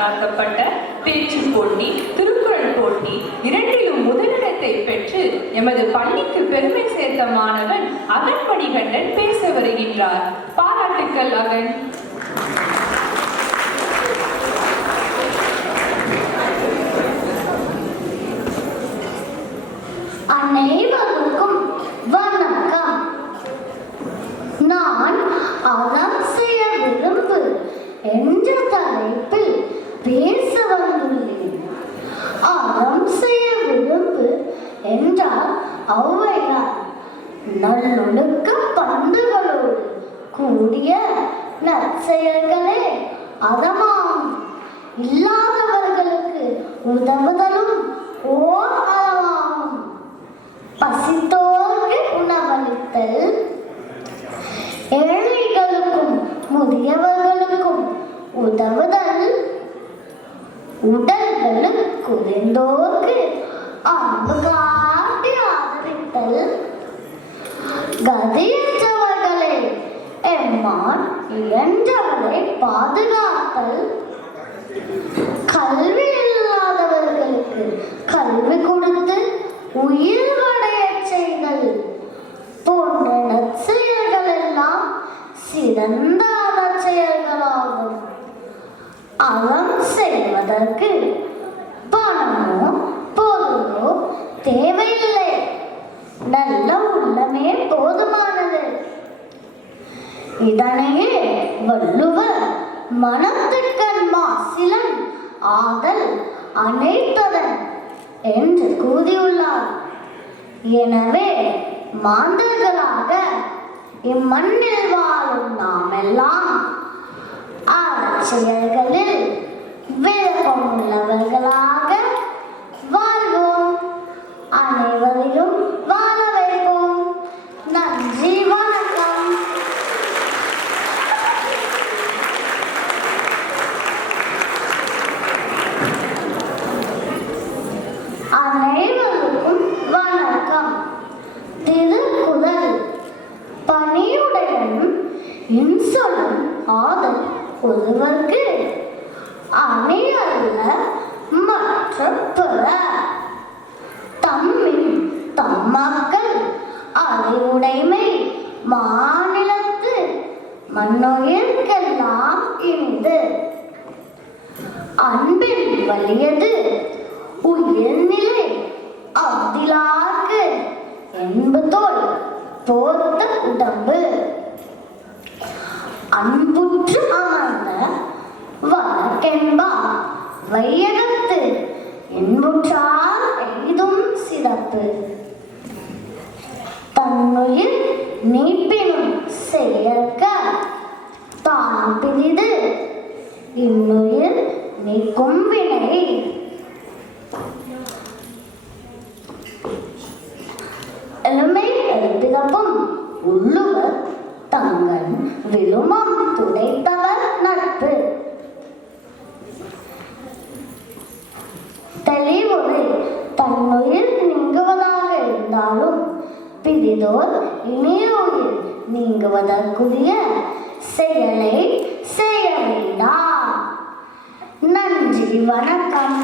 நடாத்தப்பட்ட பேச்சு போட்டி, திருக்குறள் போட்டி இரண்டிலும் முதலிடத்தை பெற்று எமது பள்ளிக்கு பெருமை சேர்த்த மாணவன் அகன் மணிகண்டன் பேச வருகின்றார். பாராட்டுக்கள் அகன். அனைவருக்கும் வணக்கம். நான் அறம் செய்ய விரும்பு என்ற தலைப்பில் பேச வந்துள்ளேன். அறம் செய்ய விரும்பு என்றால் ஔவையார் நல்லொழுக்க பண்புகளோடு கூடிய நற்செயல்களே அறமாகும். இல்லாதவர்களுக்கு உதவுதலும் ஓர் அறமாகும். பசித்தோர்க்கு உணவளித்தல், ஏழைகளுக்கும் முதியவர்களுக்கும் உதவுதல், உடல்களுக்கு குறைந்தோர்க்கு அன்பு காட்டி ஆதரித்தல், கதியற்றவர்களை எம்மான் இயன்றவரை பாதுகாத்தல், கல்வி இல்லாதவர்களுக்கு கல்வி கொடுத்து உயிர் வடைய செய்தல் போன்ற நற்செயல்கள் எல்லாம் சிறந்த அறச்செயல்களாகும். அறம் செய்வதற்கு பணமோ பொருளோ தேவையில்லை. நல்ல உள்ளமே போதுமானது. இதனையே வள்ளுவர் மனத்துக்கண் மாசிலன் ஆதல் அனைத்ததன் என்று கூறியுள்ளார். எனவே மாந்தர்களாக இம்மண்ணில் வாழும் நாம் எல்லாம் அறச்செயல்களில் விருப்பம் உள்ளவர்களாக வாழ்வோம். அனைவரிலும் வாழ வைப்போம். நன்றி, வணக்கம். அனைவருக்கும் வணக்கம். திருக்குறள் பணியுடையன் இன்சொலும் ஆதல் ஒருவர்க்கு அணியல்ல மற்ற பிற. தம்மின் தம்மக்கள் அறிவுடைமை மாநிலத்து மண்ணுயிர்க்கெல்லாம் இனிது. அன்பின் வலியது உயிர்நிலை அஃதிலார்க்கு என்பதோல் போர்த்த உடம்பு. அன்புற்று அமர்ந்த வழக்கென்பார் வையகத்து என்புற்றால் எய்தும் சிறப்பு. தன்னுயிர் நீப்பினும் செயற்க தான் பிரிது இன்னுயிர் நீக்கும் வினை. எளிமை எழுப்பிடவும் உள்ளுவர் தங்கள் விழுமம் துடைத்தவர் நட்பு. தெளிவுரை தன்னுயிர் நீங்குவதாக இருந்தாலும் பிரிதோர் இனிய உயிர் நீங்குவதற்குரிய செயலை செய்ய வேண்டாம். நன்றி, வணக்கம்.